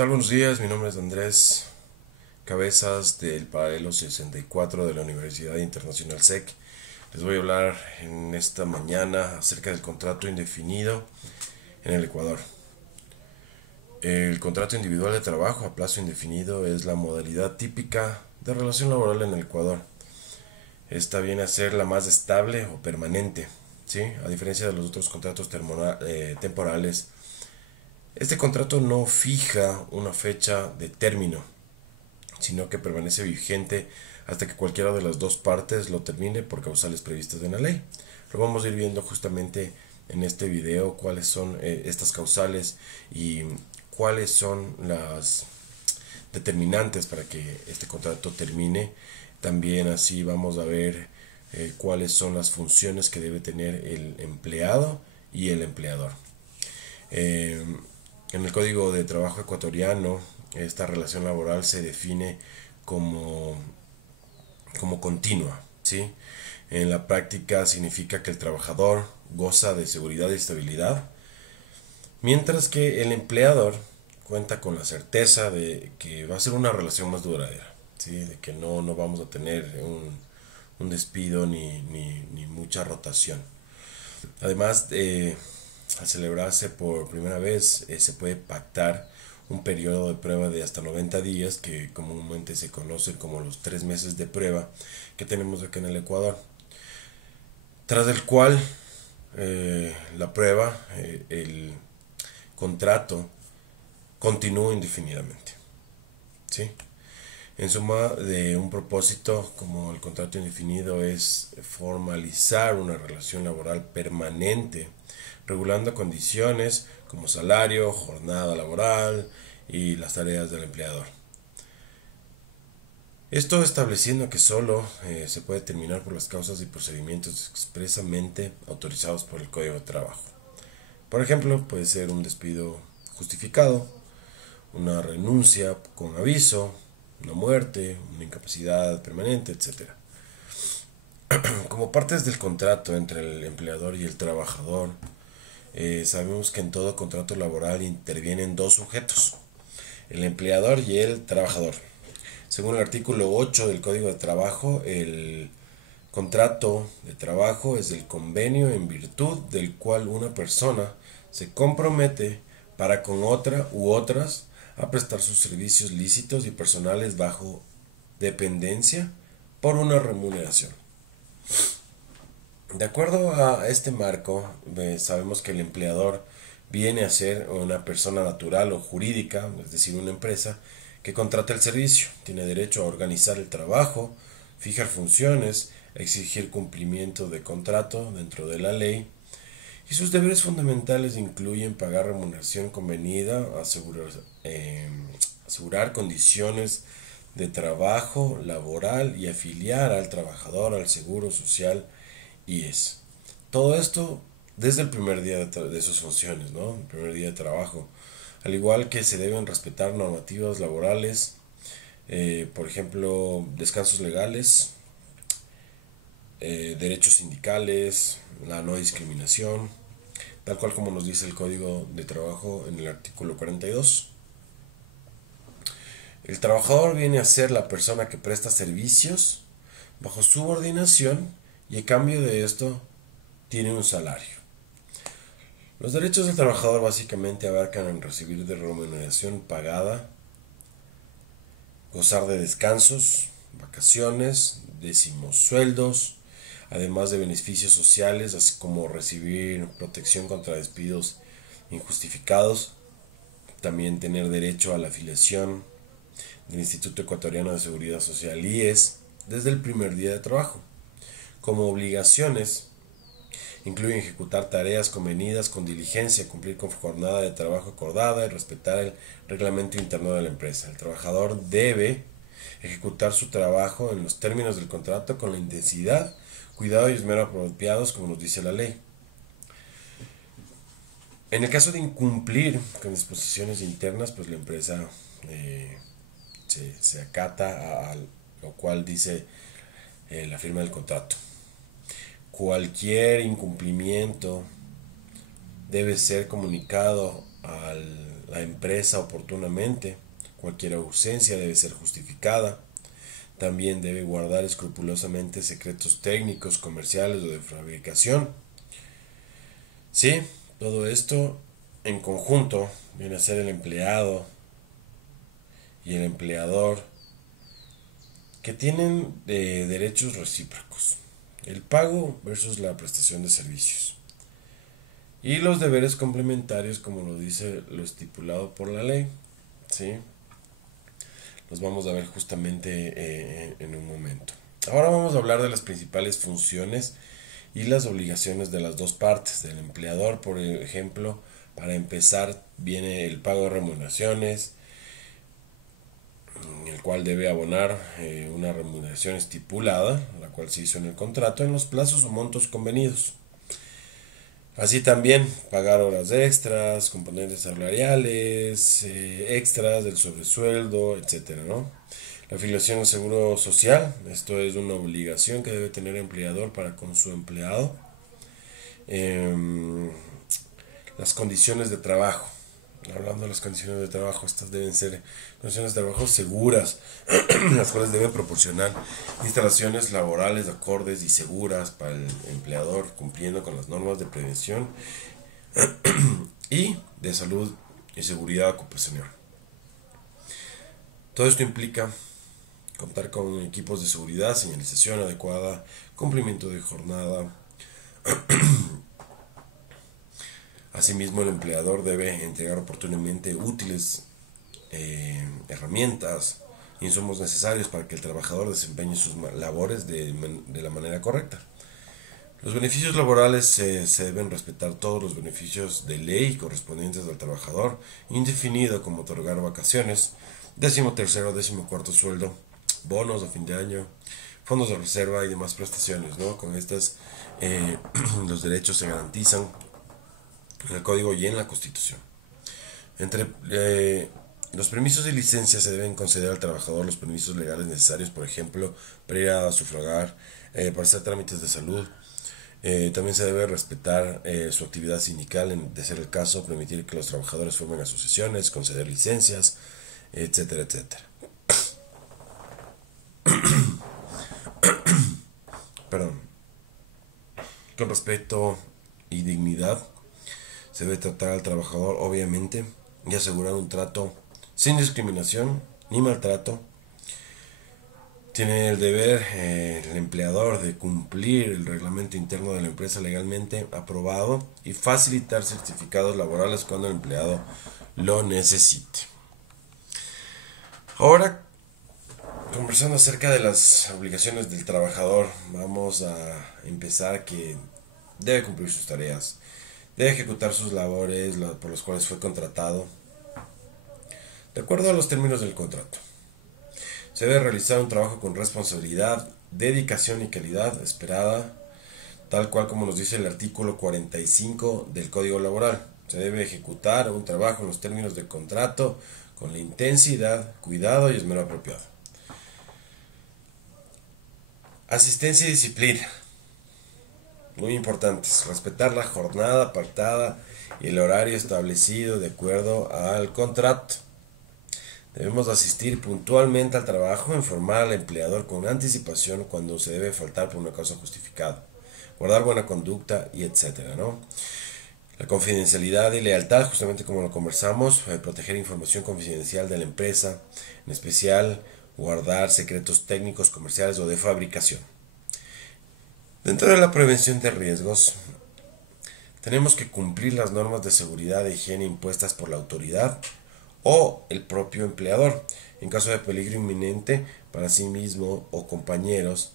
tal? Buenos días, mi nombre es Andrés Cabezas del Paralelo 64 de la Universidad Internacional SEC. Les voy a hablar en esta mañana acerca del contrato indefinido en el Ecuador. El contrato individual de trabajo a plazo indefinido es la modalidad típica de relación laboral en el Ecuador. Esta viene a ser la más estable o permanente, ¿sí? A diferencia de los otros contratos temporales. Este contrato no fija una fecha de término, sino que permanece vigente hasta que cualquiera de las dos partes lo termine por causales previstas en la ley. Lo vamos a ir viendo justamente en este video cuáles son estas causales y cuáles son las determinantes para que este contrato termine. También así vamos a ver cuáles son las funciones que debe tener el empleado y el empleador. En el Código de Trabajo ecuatoriano, esta relación laboral se define como, como continua, ¿sí? En la práctica significa que el trabajador goza de seguridad y estabilidad, mientras que el empleador cuenta con la certeza de que va a ser una relación más duradera, ¿sí? De que no vamos a tener un despido ni mucha rotación. Además, al celebrarse por primera vez, se puede pactar un periodo de prueba de hasta 90 días, que comúnmente se conoce como los 3 meses de prueba que tenemos aquí en el Ecuador, tras el cual la prueba, el contrato, continúa indefinidamente, ¿sí? En suma, de un propósito como el contrato indefinido es formalizar una relación laboral permanente, regulando condiciones como salario, jornada laboral y las tareas del empleador. Esto estableciendo que solo se puede terminar por las causas y procedimientos expresamente autorizados por el Código de Trabajo. Por ejemplo, puede ser un despido justificado, una renuncia con aviso, una muerte, una incapacidad permanente, etc. Como partes del contrato entre el empleador y el trabajador, sabemos que en todo contrato laboral intervienen dos sujetos, el empleador y el trabajador. Según el artículo 8 del Código de Trabajo, el contrato de trabajo es el convenio en virtud del cual una persona se compromete para con otra u otras a prestar sus servicios lícitos y personales bajo dependencia por una remuneración. De acuerdo a este marco, sabemos que el empleador viene a ser una persona natural o jurídica, es decir, una empresa que contrata el servicio. Tiene derecho a organizar el trabajo, fijar funciones, exigir cumplimiento de contrato dentro de la ley, y sus deberes fundamentales incluyen pagar remuneración convenida, asegurar condiciones de trabajo laboral y afiliar al trabajador al seguro social IES. Todo esto desde el primer día de sus funciones, ¿no? El primer día de trabajo. Al igual que se deben respetar normativas laborales, por ejemplo, descansos legales, derechos sindicales, la no discriminación, tal cual como nos dice el Código de Trabajo en el artículo 42. El trabajador viene a ser la persona que presta servicios bajo subordinación y a cambio de esto tiene un salario. Los derechos del trabajador básicamente abarcan en recibir de remuneración pagada, gozar de descansos, vacaciones, décimos sueldos, además de beneficios sociales, así como recibir protección contra despidos injustificados, también tener derecho a la afiliación del Instituto Ecuatoriano de Seguridad Social IES desde el primer día de trabajo. Como obligaciones, incluyen ejecutar tareas convenidas con diligencia, cumplir con jornada de trabajo acordada y respetar el reglamento interno de la empresa. El trabajador debe ejecutar su trabajo en los términos del contrato con la intensidad, cuidado y esmero apropiados como nos dice la ley. En el caso de incumplir con disposiciones internas, pues la empresa se acata a lo cual dice la firma del contrato. Cualquier incumplimiento debe ser comunicado la empresa oportunamente. Cualquier ausencia debe ser justificada. También debe guardar escrupulosamente secretos técnicos, comerciales o de fabricación. Sí, todo esto en conjunto viene a ser el empleado y el empleador, que tienen derechos recíprocos. El pago versus la prestación de servicios. Y los deberes complementarios, como lo dice lo estipulado por la ley. ¿Sí? Los vamos a ver justamente en un momento. Ahora vamos a hablar de las principales funciones y las obligaciones de las dos partes. Del empleador, por ejemplo, para empezar, viene el pago de remuneraciones, en el cual debe abonar una remuneración estipulada, la cual se hizo en el contrato, en los plazos o montos convenidos. Así también pagar horas extras, componentes salariales, extras del sobresueldo, etcétera, ¿no? La afiliación al seguro social, esto es una obligación que debe tener el empleador para con su empleado. Las condiciones de trabajo. Hablando de las condiciones de trabajo, estas deben ser condiciones de trabajo seguras, las cuales deben proporcionar instalaciones laborales acordes y seguras para el empleador, cumpliendo con las normas de prevención y de salud y seguridad ocupacional. Todo esto implica contar con equipos de seguridad, señalización adecuada, cumplimiento de jornada. Asimismo, el empleador debe entregar oportunamente útiles herramientas, insumos necesarios para que el trabajador desempeñe sus labores de la manera correcta. Los beneficios laborales se deben respetar todos los beneficios de ley correspondientes al trabajador, indefinido como otorgar vacaciones, 13º, 14º sueldo, bonos a fin de año, fondos de reserva y demás prestaciones, ¿no? Con estas los derechos se garantizan en el Código y en la Constitución. Entre los permisos y licencias se deben conceder al trabajador los permisos legales necesarios, por ejemplo, para ir a sufragar, para hacer trámites de salud. También se debe respetar su actividad sindical, de ser el caso, permitir que los trabajadores formen asociaciones, conceder licencias, etcétera, etcétera. Perdón. Con respeto y dignidad, se debe tratar al trabajador, obviamente, y asegurar un trato sin discriminación ni maltrato. Tiene el deber el empleador de cumplir el reglamento interno de la empresa legalmente aprobado y facilitar certificados laborales cuando el empleado lo necesite. Ahora, conversando acerca de las obligaciones del trabajador, vamos a empezar que debe cumplir sus tareas, debe ejecutar sus labores por las cuales fue contratado, de acuerdo a los términos del contrato. Se debe realizar un trabajo con responsabilidad, dedicación y calidad esperada, tal cual como nos dice el artículo 45 del Código Laboral. Se debe ejecutar un trabajo en los términos del contrato con la intensidad, cuidado y esmero apropiado. Asistencia y disciplina. Muy importantes. Respetar la jornada pactada y el horario establecido de acuerdo al contrato. Debemos asistir puntualmente al trabajo, informar al empleador con anticipación cuando se debe faltar por una causa justificada, guardar buena conducta y etcétera, ¿no? La confidencialidad y lealtad, justamente como lo conversamos, proteger información confidencial de la empresa, en especial guardar secretos técnicos, comerciales o de fabricación. Dentro de la prevención de riesgos, tenemos que cumplir las normas de seguridad e higiene impuestas por la autoridad o el propio empleador. En caso de peligro inminente para sí mismo o compañeros,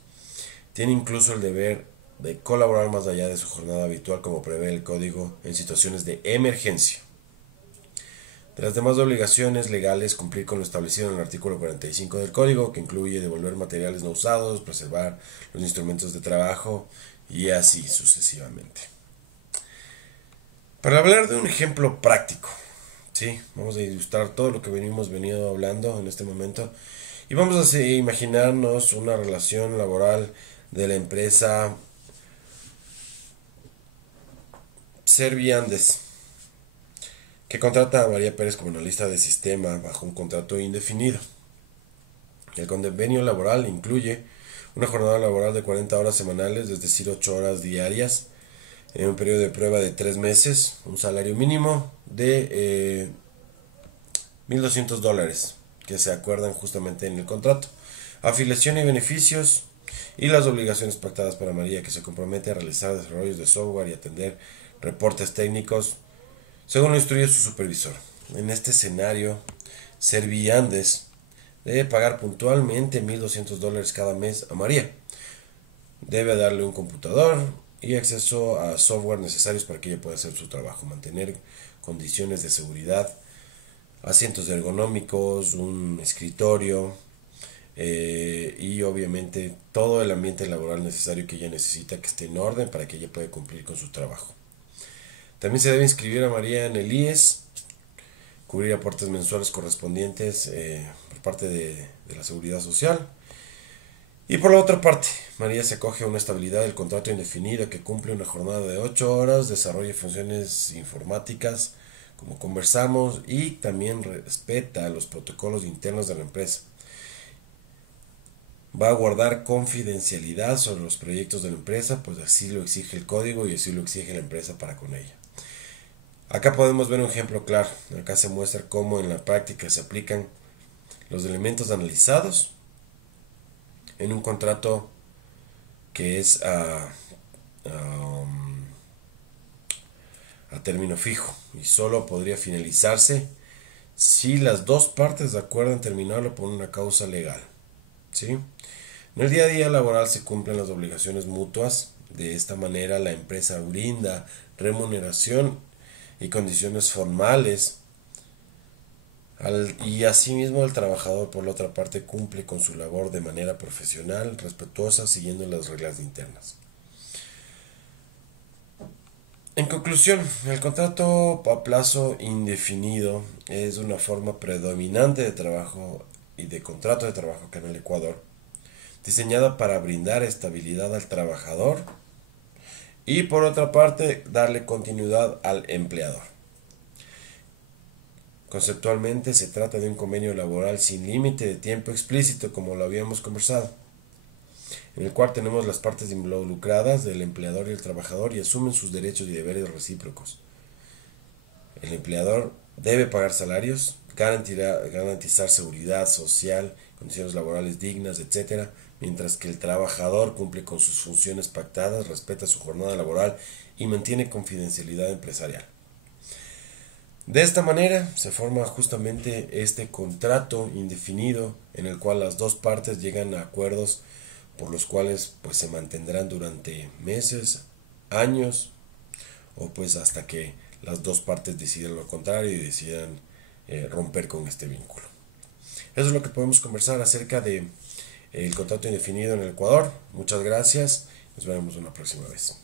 tiene incluso el deber de colaborar más allá de su jornada habitual, como prevé el código, en situaciones de emergencia. De las demás obligaciones legales, cumplir con lo establecido en el artículo 45 del código, que incluye devolver materiales no usados, preservar los instrumentos de trabajo y así sucesivamente. Para hablar de un ejemplo práctico, ¿sí? Vamos a ilustrar todo lo que venido hablando en este momento y vamos a imaginarnos una relación laboral de la empresa Serviandes, que contrata a María Pérez como analista de sistema bajo un contrato indefinido. El convenio laboral incluye una jornada laboral de 40 horas semanales, es decir, 8 horas diarias, en un periodo de prueba de 3 meses, un salario mínimo de $1,200 que se acuerdan justamente en el contrato, afiliación y beneficios y las obligaciones pactadas para María, que se compromete a realizar desarrollos de software y atender reportes técnicos según lo instruye su supervisor. En este escenario, Serviandes debe pagar puntualmente $1,200 cada mes a María. Debe darle un computador y acceso a software necesarios para que ella pueda hacer su trabajo, mantener condiciones de seguridad, asientos ergonómicos, un escritorio y obviamente todo el ambiente laboral necesario que ella necesita que esté en orden para que ella pueda cumplir con su trabajo. También se debe inscribir a María en el IES, cubrir aportes mensuales correspondientes por parte de la Seguridad Social. Y por la otra parte, María se acoge a una estabilidad del contrato indefinido que cumple una jornada de 8 horas, desarrolla funciones informáticas, como conversamos, y también respeta los protocolos internos de la empresa. Va a guardar confidencialidad sobre los proyectos de la empresa, pues así lo exige el código y así lo exige la empresa para con ella. Acá podemos ver un ejemplo claro. Acá se muestra cómo en la práctica se aplican los elementos analizados en un contrato que es a término fijo y solo podría finalizarse si las dos partes acuerdan terminarlo por una causa legal. ¿Sí? En el día a día laboral se cumplen las obligaciones mutuas. De esta manera la empresa brinda remuneración y condiciones formales y asimismo el trabajador por la otra parte cumple con su labor de manera profesional, respetuosa, siguiendo las reglas internas. En conclusión, el contrato a plazo indefinido es una forma predominante de trabajo y de contrato de trabajo que en el Ecuador, diseñada para brindar estabilidad al trabajador y por otra parte darle continuidad al empleador. Conceptualmente se trata de un convenio laboral sin límite de tiempo explícito, como lo habíamos conversado, en el cual tenemos las partes involucradas, el empleador y el trabajador, y asumen sus derechos y deberes recíprocos. El empleador debe pagar salarios, garantizar seguridad social, condiciones laborales dignas, etc., mientras que el trabajador cumple con sus funciones pactadas, respeta su jornada laboral y mantiene confidencialidad empresarial. De esta manera se forma justamente este contrato indefinido en el cual las dos partes llegan a acuerdos por los cuales pues se mantendrán durante meses, años o pues hasta que las dos partes decidan lo contrario y decidan romper con este vínculo. Eso es lo que podemos conversar acerca de el contrato indefinido en el Ecuador. Muchas gracias. Nos vemos una próxima vez.